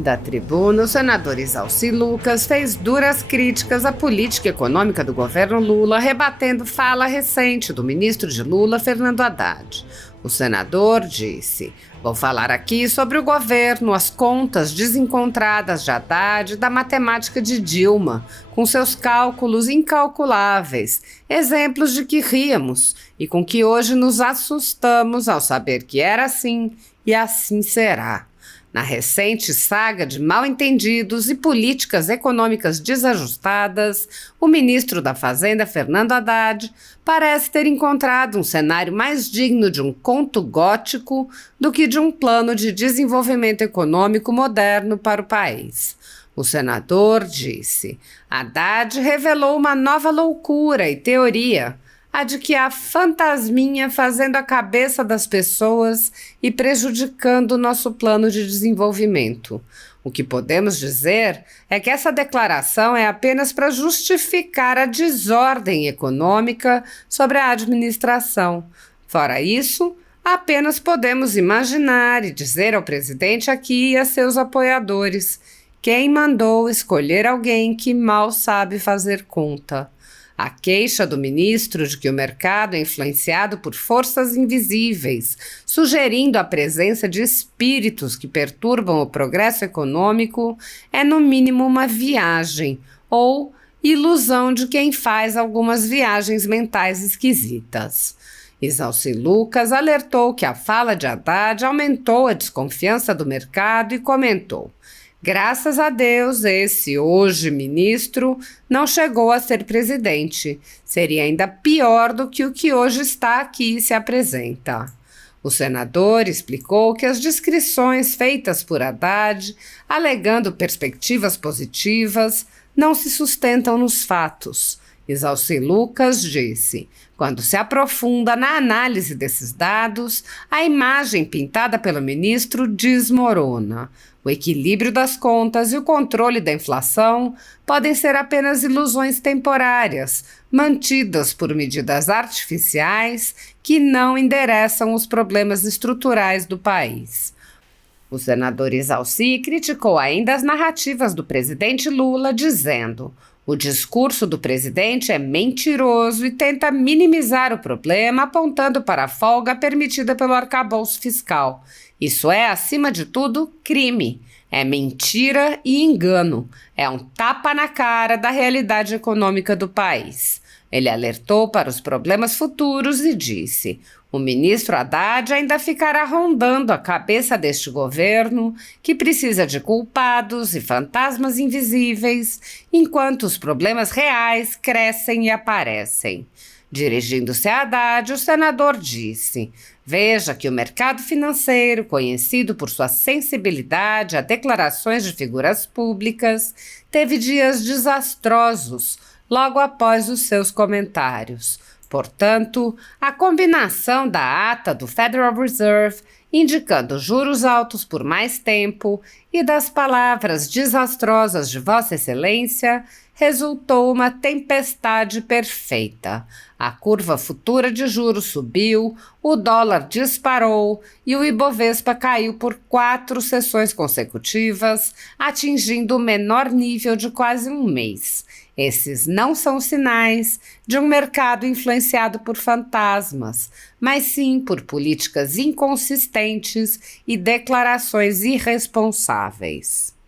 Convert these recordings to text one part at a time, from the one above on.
Da tribuna, o senador Isalci Lucas fez duras críticas à política econômica do governo Lula, rebatendo fala recente do ministro de Lula, Fernando Haddad. O senador disse: "Vou falar aqui sobre o governo, as contas desencontradas de Haddad e da matemática de Dilma, com seus cálculos incalculáveis, exemplos de que ríamos e com que hoje nos assustamos ao saber que era assim e assim será." Na recente saga de mal-entendidos e políticas econômicas desajustadas, o ministro da Fazenda, Fernando Haddad, parece ter encontrado um cenário mais digno de um conto gótico do que de um plano de desenvolvimento econômico moderno para o país. O senador disse: "Haddad revelou uma nova loucura e teoria, a de que há fantasminha fazendo a cabeça das pessoas e prejudicando o nosso plano de desenvolvimento. O que podemos dizer é que essa declaração é apenas para justificar a desordem econômica sobre a administração. Fora isso, apenas podemos imaginar e dizer ao presidente aqui e a seus apoiadores: quem mandou escolher alguém que mal sabe fazer conta?" A queixa do ministro de que o mercado é influenciado por forças invisíveis, sugerindo a presença de espíritos que perturbam o progresso econômico, é no mínimo uma viagem ou ilusão de quem faz algumas viagens mentais esquisitas. Isalci Lucas alertou que a fala de Haddad aumentou a desconfiança do mercado e comentou: "Graças a Deus, esse hoje ministro não chegou a ser presidente. Seria ainda pior do que o que hoje está aqui e se apresenta." O senador explicou que as descrições feitas por Haddad, alegando perspectivas positivas, não se sustentam nos fatos. Isalci Lucas disse: "Quando se aprofunda na análise desses dados, a imagem pintada pelo ministro desmorona. O equilíbrio das contas e o controle da inflação podem ser apenas ilusões temporárias, mantidas por medidas artificiais que não endereçam os problemas estruturais do país." O senador Isalci criticou ainda as narrativas do presidente Lula, dizendo: "O discurso do presidente é mentiroso e tenta minimizar o problema, apontando para a folga permitida pelo arcabouço fiscal. Isso é, acima de tudo, crime. É mentira e engano. É um tapa na cara da realidade econômica do país." Ele alertou para os problemas futuros e disse: "O ministro Haddad ainda ficará rondando a cabeça deste governo, que precisa de culpados e fantasmas invisíveis, enquanto os problemas reais crescem e aparecem." Dirigindo-se a Haddad, o senador disse: "Veja que o mercado financeiro, conhecido por sua sensibilidade a declarações de figuras públicas, teve dias desastrosos logo após os seus comentários. Portanto, a combinação da ata do Federal Reserve, indicando juros altos por mais tempo, e das palavras desastrosas de Vossa Excelência, resultou uma tempestade perfeita. A curva futura de juros subiu, o dólar disparou e o Ibovespa caiu por 4 sessões consecutivas, atingindo o menor nível de quase um mês. Esses não são sinais de um mercado influenciado por fantasmas, mas sim por políticas inconsistentes e declarações irresponsáveis."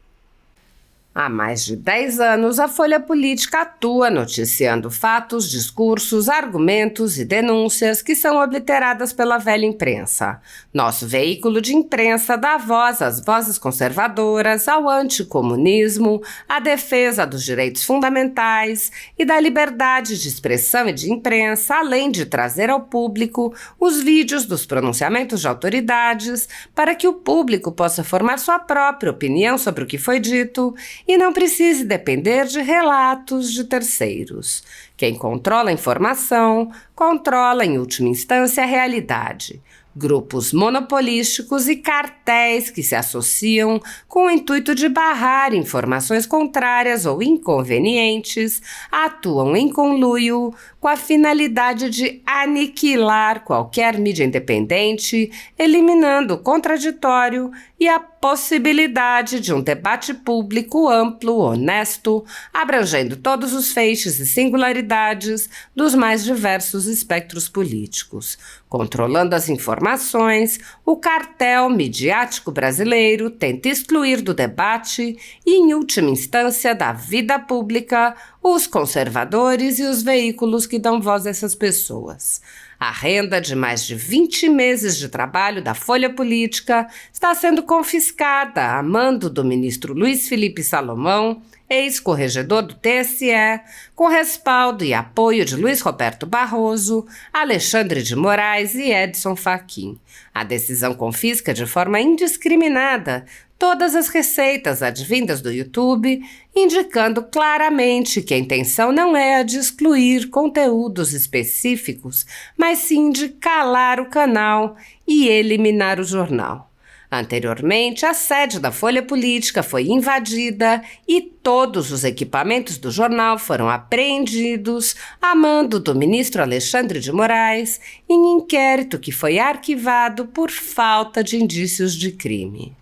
Há mais de 10 anos, a Folha Política atua noticiando fatos, discursos, argumentos e denúncias que são obliteradas pela velha imprensa. Nosso veículo de imprensa dá voz às vozes conservadoras, ao anticomunismo, à defesa dos direitos fundamentais e da liberdade de expressão e de imprensa, além de trazer ao público os vídeos dos pronunciamentos de autoridades para que o público possa formar sua própria opinião sobre o que foi dito e não precise depender de relatos de terceiros. Quem controla a informação, controla em última instância a realidade. grupos monopolísticos e cartéis que se associam com o intuito de barrar informações contrárias ou inconvenientes, atuam em conluio com a finalidade de aniquilar qualquer mídia independente, eliminando o contraditório e a possibilidade de um debate público amplo, honesto, abrangendo todos os feixes e singularidades dos mais diversos espectros políticos. Controlando as informações, o cartel midiático brasileiro tenta excluir do debate e, em última instância, da vida pública, os conservadores e os veículos que dão voz a essas pessoas. A renda de mais de 20 meses de trabalho da Folha Política está sendo confiscada a mando do ministro Luiz Felipe Salomão, ex-corregedor do TSE, com respaldo e apoio de Luiz Roberto Barroso, Alexandre de Moraes e Edson Fachin. A decisão confisca de forma indiscriminada todas as receitas advindas do YouTube, indicando claramente que a intenção não é a de excluir conteúdos específicos, mas sim de calar o canal e eliminar o jornal. Anteriormente, a sede da Folha Política foi invadida e todos os equipamentos do jornal foram apreendidos a mando do ministro Alexandre de Moraes em inquérito que foi arquivado por falta de indícios de crime.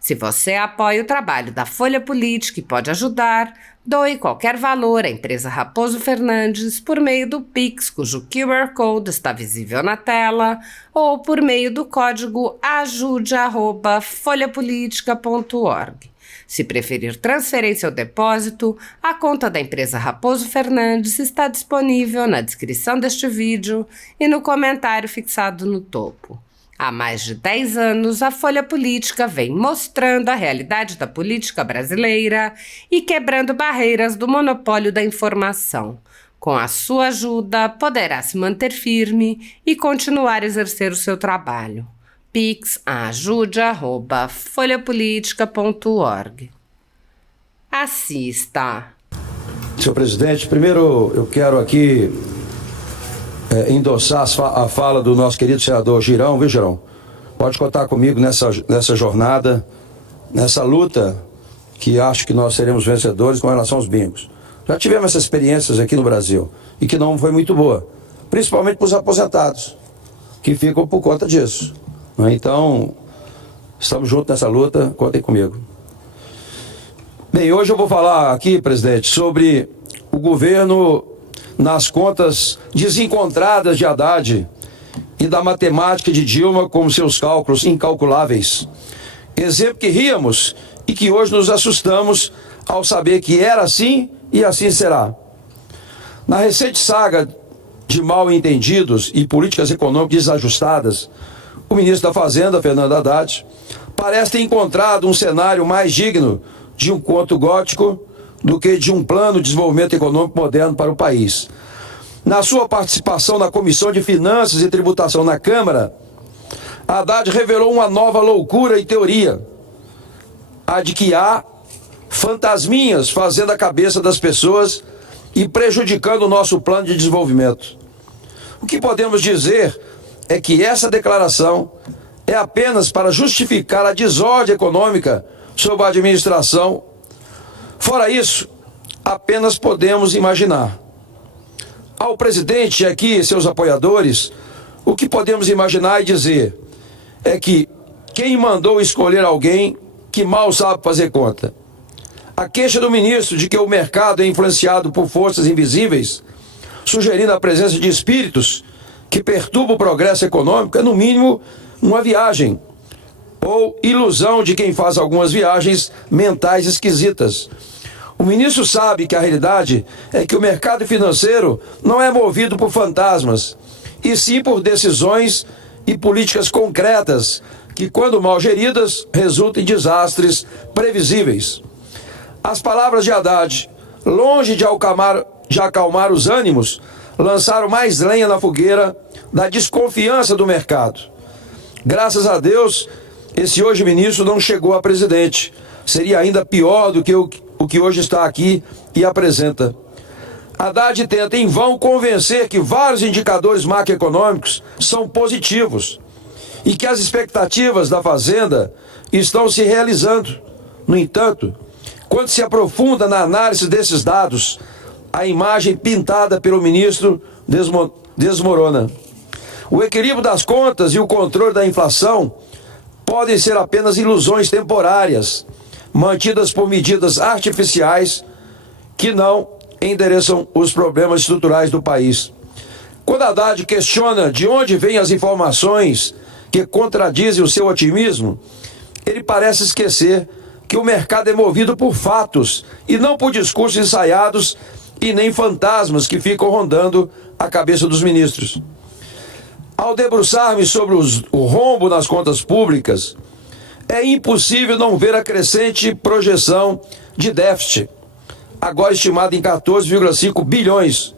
Se você apoia o trabalho da Folha Política e pode ajudar, doe qualquer valor à empresa Raposo Fernandes por meio do Pix, cujo QR Code está visível na tela, ou por meio do código ajude@folhapolitica.org. Se preferir transferência ou depósito, a conta da empresa Raposo Fernandes está disponível na descrição deste vídeo e no comentário fixado no topo. Há mais de 10 anos, a Folha Política vem mostrando a realidade da política brasileira e quebrando barreiras do monopólio da informação. Com a sua ajuda, poderá se manter firme e continuar a exercer o seu trabalho. Pix ajude@folhapolitica.org. Assista. Senhor presidente, primeiro eu quero aqui endossar a fala do nosso querido senador Girão, viu, Girão? Pode contar comigo nessa jornada, nessa luta, que acho que nós seremos vencedores com relação aos bingos. Já tivemos essas experiências aqui no Brasil e que não foi muito boa, principalmente para os aposentados, que ficam por conta disso. Então, estamos juntos nessa luta, contem comigo. Bem, hoje eu vou falar aqui, presidente, sobre o governo nas contas desencontradas de Haddad e da matemática de Dilma com seus cálculos incalculáveis. Exemplo que ríamos e que hoje nos assustamos ao saber que era assim e assim será. Na recente saga de mal-entendidos e políticas econômicas desajustadas, o ministro da Fazenda, Fernando Haddad, parece ter encontrado um cenário mais digno de um conto gótico do que de um plano de desenvolvimento econômico moderno para o país. Na sua participação na Comissão de Finanças e Tributação na Câmara, Haddad revelou uma nova loucura e teoria, a de que há fantasminhas fazendo a cabeça das pessoas e prejudicando o nosso plano de desenvolvimento. O que podemos dizer é que essa declaração é apenas para justificar a desordem econômica sob a administração. Fora isso, apenas podemos imaginar. Ao presidente e aqui seus apoiadores, o que podemos imaginar e dizer é que quem mandou escolher alguém que mal sabe fazer conta? A queixa do ministro de que o mercado é influenciado por forças invisíveis, sugerindo a presença de espíritos que perturbam o progresso econômico, é no mínimo uma viagem ou ilusão de quem faz algumas viagens mentais esquisitas. O ministro sabe que a realidade é que o mercado financeiro não é movido por fantasmas, e sim por decisões e políticas concretas que, quando mal geridas, resultam em desastres previsíveis. As palavras de Haddad, longe de acalmar os ânimos, lançaram mais lenha na fogueira da desconfiança do mercado. Graças a Deus, esse hoje ministro não chegou a presidente. Seria ainda pior do que o que hoje está aqui e apresenta. Haddad tenta em vão convencer que vários indicadores macroeconômicos são positivos e que as expectativas da Fazenda estão se realizando. No entanto, quando se aprofunda na análise desses dados, a imagem pintada pelo ministro desmorona. O equilíbrio das contas e o controle da inflação podem ser apenas ilusões temporárias, mantidas por medidas artificiais que não endereçam os problemas estruturais do país. Quando Haddad questiona de onde vêm as informações que contradizem o seu otimismo, ele parece esquecer que o mercado é movido por fatos e não por discursos ensaiados e nem fantasmas que ficam rondando a cabeça dos ministros. Ao debruçar-me sobre o rombo nas contas públicas, é impossível não ver a crescente projeção de déficit, agora estimado em 14,5 bilhões.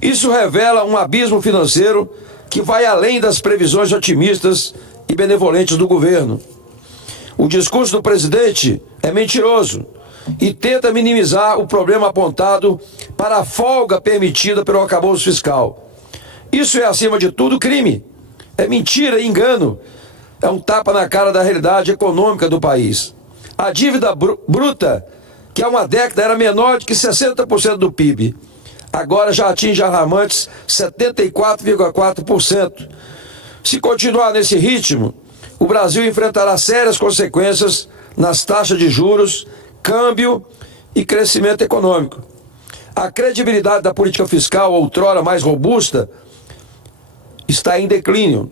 Isso revela um abismo financeiro que vai além das previsões otimistas e benevolentes do governo. O discurso do presidente é mentiroso e tenta minimizar o problema apontado para a folga permitida pelo arcabouço fiscal. Isso é, acima de tudo, crime. É mentira e engano. É um tapa na cara da realidade econômica do país. A dívida bruta, que há uma década era menor de que 60% do PIB, agora já atinge alarmantes 74,4%. Se continuar nesse ritmo, o Brasil enfrentará sérias consequências nas taxas de juros, câmbio e crescimento econômico. A credibilidade da política fiscal, outrora mais robusta, está em declínio.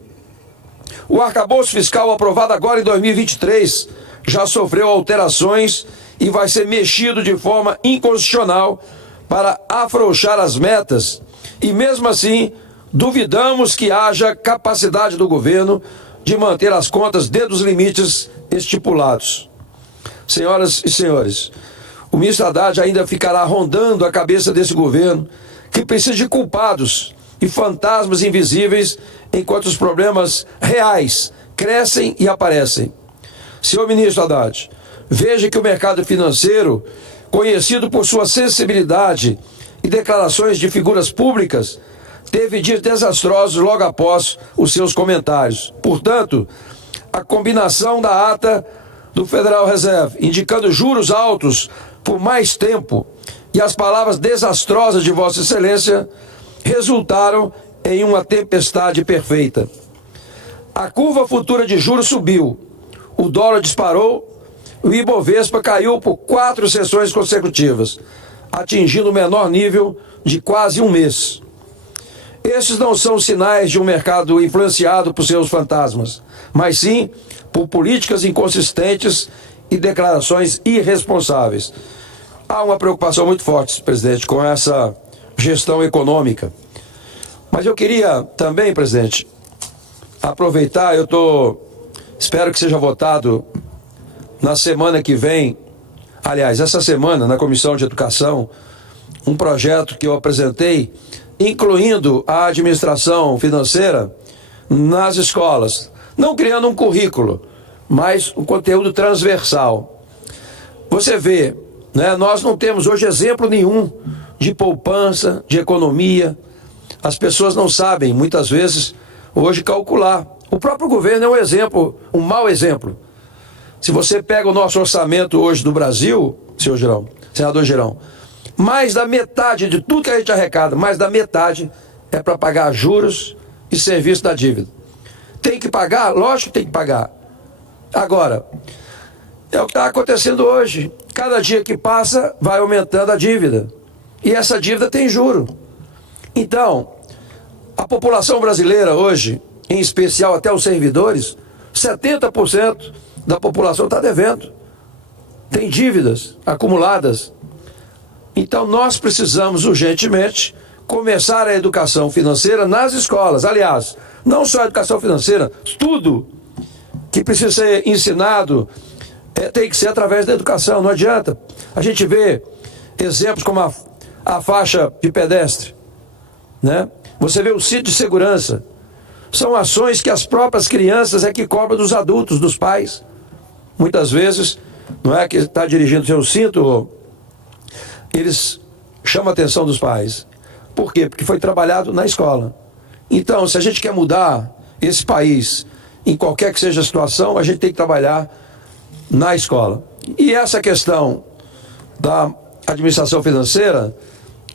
O arcabouço fiscal aprovado agora em 2023 já sofreu alterações e vai ser mexido de forma inconstitucional para afrouxar as metas. E mesmo assim, duvidamos que haja capacidade do governo de manter as contas dentro dos limites estipulados. Senhoras e senhores, o ministro Haddad ainda ficará rondando a cabeça desse governo, que precisa de culpados e fantasmas invisíveis, enquanto os problemas reais crescem e aparecem. Senhor ministro Haddad, veja que o mercado financeiro, conhecido por sua sensibilidade e declarações de figuras públicas, teve dias desastrosos logo após os seus comentários. Portanto, a combinação da ata do Federal Reserve, indicando juros altos por mais tempo, e as palavras desastrosas de Vossa Excelência, resultaram em uma tempestade perfeita. A curva futura de juros subiu, o dólar disparou, o Ibovespa caiu por 4 sessões consecutivas, atingindo o menor nível de quase um mês. Esses não são sinais de um mercado influenciado por seus fantasmas, mas sim por políticas inconsistentes e declarações irresponsáveis. Há uma preocupação muito forte, presidente, com essa gestão econômica. Mas eu queria também, presidente, aproveitar, espero que seja votado na semana que vem, aliás, essa semana, na Comissão de Educação, um projeto que eu apresentei, incluindo a administração financeira nas escolas, não criando um currículo, mas um conteúdo transversal. Você vê, né, nós não temos hoje exemplo nenhum de poupança, de economia. As pessoas não sabem, muitas vezes, hoje calcular. O próprio governo é um exemplo, um mau exemplo. Se você pega o nosso orçamento hoje do Brasil, senador Girão, mais da metade de tudo que a gente arrecada, mais da metade é para pagar juros e serviço da dívida. Tem que pagar? Lógico que tem que pagar. Agora, é o que está acontecendo hoje. Cada dia que passa, vai aumentando a dívida. E essa dívida tem juro. Então, a população brasileira hoje, em especial até os servidores, 70% da população está devendo. Tem dívidas acumuladas. Então, nós precisamos urgentemente começar a educação financeira nas escolas. Aliás, não só a educação financeira, tudo que precisa ser ensinado tem que ser através da educação. Não adianta. A gente vê exemplos como a faixa de pedestre, né? Você vê o cinto de segurança. São ações que as próprias crianças é que cobram dos adultos, dos pais. Muitas vezes, não é que está dirigindo seu cinto, eles chamam a atenção dos pais. Por quê? Porque foi trabalhado na escola. Então, se a gente quer mudar esse país em qualquer que seja a situação, a gente tem que trabalhar na escola. E essa questão da administração financeira,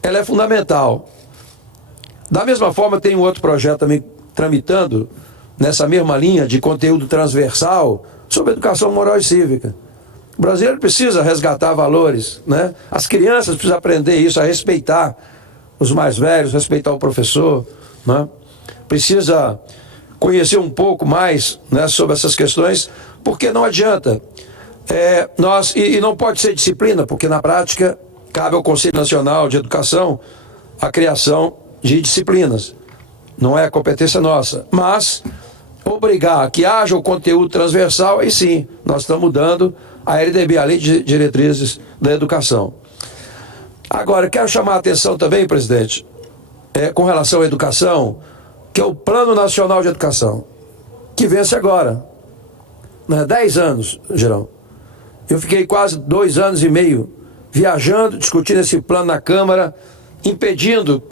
ela é fundamental. Da mesma forma, tem um outro projeto também tramitando nessa mesma linha de conteúdo transversal sobre educação moral e cívica. O brasileiro precisa resgatar valores, né? As crianças precisam aprender isso, a respeitar os mais velhos, respeitar o professor, né? Precisa conhecer um pouco mais, né, sobre essas questões, porque não adianta. E não pode ser disciplina, porque na prática cabe ao Conselho Nacional de Educação a criação de disciplinas. Não é competência nossa, mas obrigar que haja o conteúdo transversal, aí sim, nós estamos mudando a LDB, a Lei de Diretrizes da Educação. Agora, quero chamar a atenção também, presidente, com relação à educação, que é o Plano Nacional de Educação, que vence agora, né? 10 anos, Girão. Eu fiquei quase 2 anos e meio viajando, discutindo esse plano na Câmara, impedindo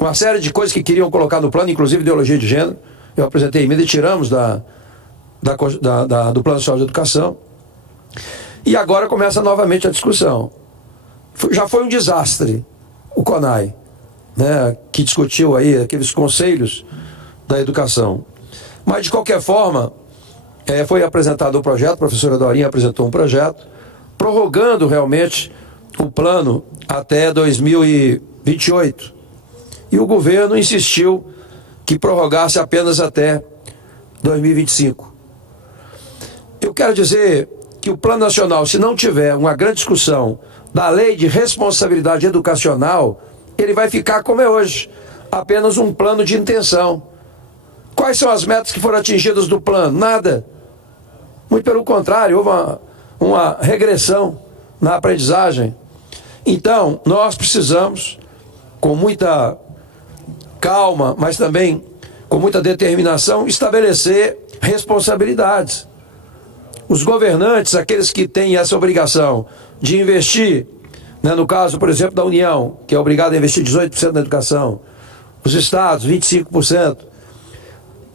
uma série de coisas que queriam colocar no plano, inclusive ideologia de gênero. Eu apresentei emenda e tiramos do Plano Nacional de Educação. E agora começa novamente a discussão. Já foi um desastre o CONAI, né, que discutiu aí aqueles conselhos da educação. Mas, de qualquer forma, foi apresentado o projeto, a professora Dorinha apresentou um projeto, prorrogando realmente o plano até 2028. E o governo insistiu que prorrogasse apenas até 2025. Eu quero dizer que o Plano Nacional, se não tiver uma grande discussão da Lei de Responsabilidade Educacional, ele vai ficar como é hoje, apenas um plano de intenção. Quais são as metas que foram atingidas do plano? Nada. Muito pelo contrário, houve uma regressão na aprendizagem. Então, nós precisamos, com muita calma, mas também com muita determinação, estabelecer responsabilidades. Os governantes, aqueles que têm essa obrigação de investir, né, no caso, por exemplo, da União, que é obrigado a investir 18% na educação, os estados, 25%,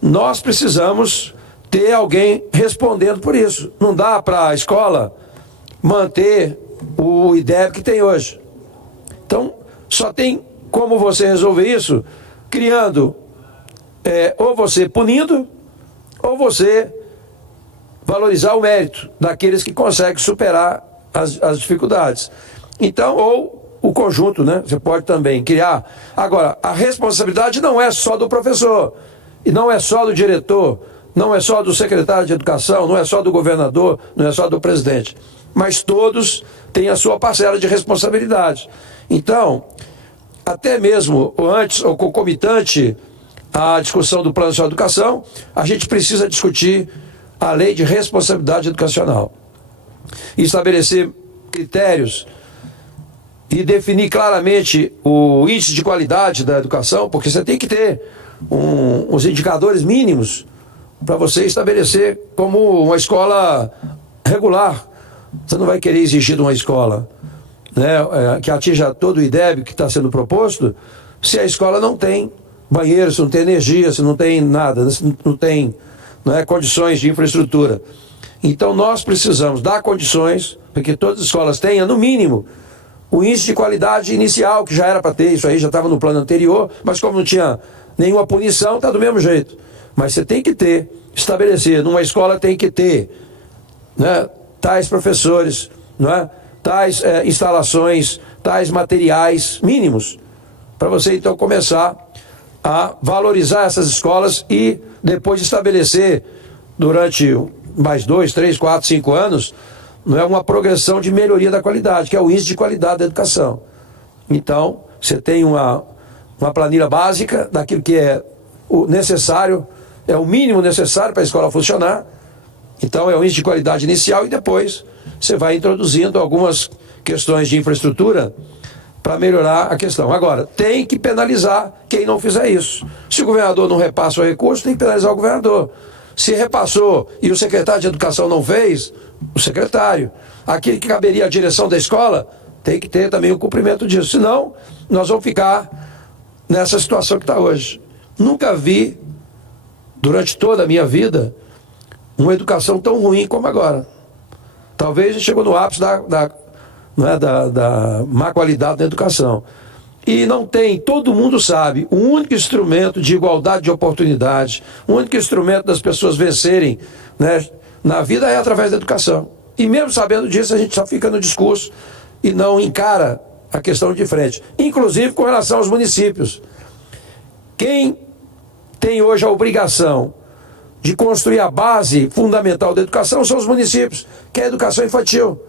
nós precisamos ter alguém respondendo por isso. Não dá para a escola manter o IDEB que tem hoje. Então, só tem como você resolver isso criando, ou você punindo, ou você valorizar o mérito daqueles que conseguem superar as dificuldades. Então, ou o conjunto, né? Você pode também criar. Agora, a responsabilidade não é só do professor, e não é só do diretor, não é só do secretário de educação, não é só do governador, não é só do presidente. Mas todos têm a sua parcela de responsabilidade. Então, até mesmo antes, ou concomitante à discussão do Plano Nacional de Educação, a gente precisa discutir a Lei de Responsabilidade Educacional e estabelecer critérios e definir claramente o índice de qualidade da educação, porque você tem que ter os indicadores mínimos para você estabelecer como uma escola regular. Você não vai querer exigir de uma escola, né, que atinja todo o IDEB que está sendo proposto, se a escola não tem banheiro, se não tem energia, se não tem nada, se não tem condições de infraestrutura. Então nós precisamos dar condições para que todas as escolas tenham, no mínimo, o índice de qualidade inicial, que já era para ter, isso aí já estava no plano anterior, mas como não tinha nenhuma punição, está do mesmo jeito. Mas você tem que estabelecer, numa escola tem que ter, né, tais professores, tais instalações, tais materiais mínimos, para você então começar a valorizar essas escolas e depois estabelecer durante mais 2, 3, 4, 5 anos, uma progressão de melhoria da qualidade, que é o índice de qualidade da educação. Então, você tem uma planilha básica daquilo que é o necessário, é o mínimo necessário para a escola funcionar. Então, é o índice de qualidade inicial e depois você vai introduzindo algumas questões de infraestrutura para melhorar a questão. Agora, tem que penalizar quem não fizer isso. Se o governador não repassa o recurso, tem que penalizar o governador. Se repassou e o secretário de educação não fez, o secretário. Aquele que caberia à direção da escola, tem que ter também o cumprimento disso. Senão, nós vamos ficar nessa situação que está hoje. Nunca vi, durante toda a minha vida, uma educação tão ruim como agora. Talvez a gente chegou no ápice da má qualidade da educação. E não tem, todo mundo sabe, o único instrumento de igualdade de oportunidades, o único instrumento das pessoas vencerem, né, na vida é através da educação. E mesmo sabendo disso, a gente só fica no discurso e não encara a questão de frente. Inclusive com relação aos municípios. Quem tem hoje a obrigação de construir a base fundamental da educação são os municípios, que é a educação infantil.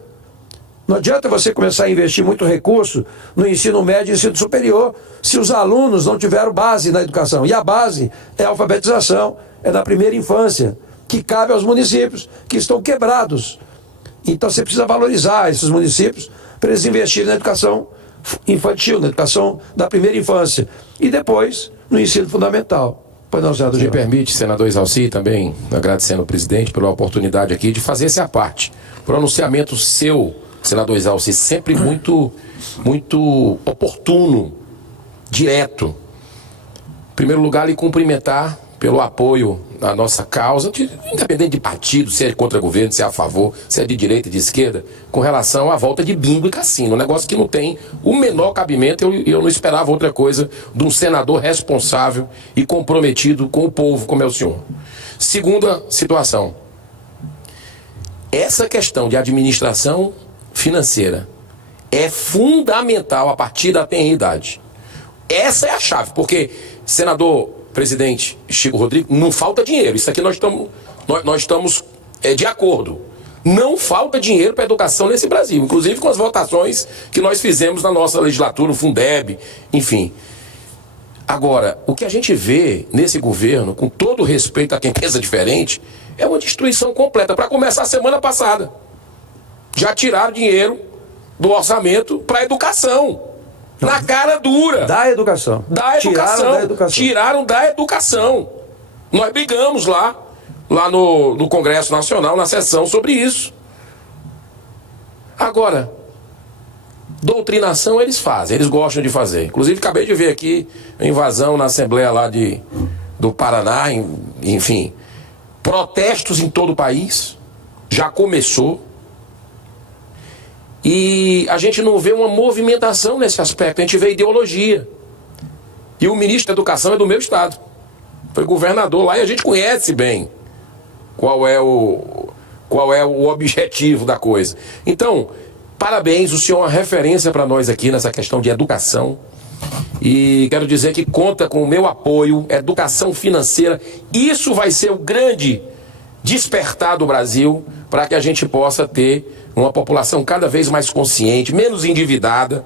Não adianta você começar a investir muito recurso no ensino médio e ensino superior se os alunos não tiveram base na educação. E a base é a alfabetização, é na primeira infância, que cabe aos municípios, que estão quebrados. Então você precisa valorizar esses municípios para eles investirem na educação infantil, na educação da primeira infância. E depois no ensino fundamental. Pois não, senador Me permite, senador Exalci, também agradecendo ao presidente pela oportunidade aqui de fazer essa parte. Pronunciamento seu, senador Exalci, sempre muito oportuno, direto. Em primeiro lugar, lhe cumprimentar pelo apoio à nossa causa, independente de partido, se é contra governo, se é a favor, se é de direita, de esquerda, com relação à volta de bingo e cassino. Um negócio que não tem o menor cabimento. Eu não esperava outra coisa de um senador responsável e comprometido com o povo, como é o senhor. Segunda situação. Essa questão de administração financeira é fundamental a partir da tenridade. Essa é a chave, porque, senador presidente Chico Rodrigo, não falta dinheiro. Isso aqui nós estamos de acordo. Não falta dinheiro para a educação nesse Brasil, inclusive com as votações que nós fizemos na nossa legislatura, o Fundeb, enfim. Agora, o que a gente vê nesse governo, com todo respeito a quem pensa diferente, é uma destruição completa. Para começar, a semana passada, já tiraram dinheiro do orçamento para a educação. Na cara dura. Da educação. Tiraram da educação. Nós brigamos lá no Congresso Nacional, na sessão, sobre isso. Agora, doutrinação eles fazem, eles gostam de fazer. Inclusive, acabei de ver aqui a invasão na Assembleia lá do Paraná, enfim. Protestos em todo o país. Já começou. E a gente não vê uma movimentação nesse aspecto, a gente vê ideologia. E o ministro da Educação é do meu estado. Foi governador lá e a gente conhece bem qual é o objetivo da coisa. Então, parabéns, o senhor é uma referência para nós aqui nessa questão de educação. E quero dizer que conta com o meu apoio, educação financeira. Isso vai ser o grande despertar do Brasil para que a gente possa ter uma população cada vez mais consciente, menos endividada,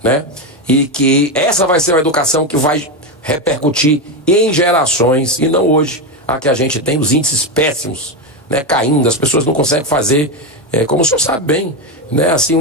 né? E que essa vai ser uma educação que vai repercutir em gerações, e não hoje, a que a gente tem os índices péssimos, né, caindo, as pessoas não conseguem fazer, como o senhor sabe bem, né, assim,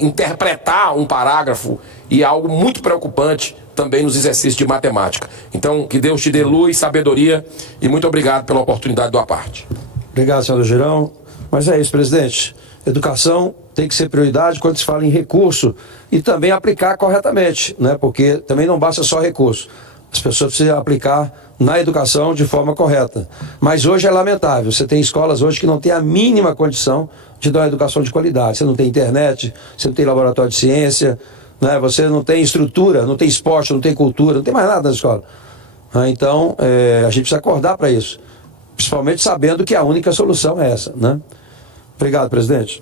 interpretar um parágrafo, e algo muito preocupante também nos exercícios de matemática. Então, que Deus te dê luz, sabedoria, e muito obrigado pela oportunidade da parte. Obrigado, senador Girão. Mas é isso, presidente. Educação tem que ser prioridade quando se fala em recurso e também aplicar corretamente, né? Porque também não basta só recurso. As pessoas precisam aplicar na educação de forma correta. Mas hoje é lamentável. Você tem escolas hoje que não têm a mínima condição de dar uma educação de qualidade. Você não tem internet, você não tem laboratório de ciência, né? Você não tem estrutura, não tem esporte, não tem cultura, não tem mais nada na escola. Então, a gente precisa acordar para isso. Principalmente sabendo que a única solução é essa, né? Obrigado, presidente.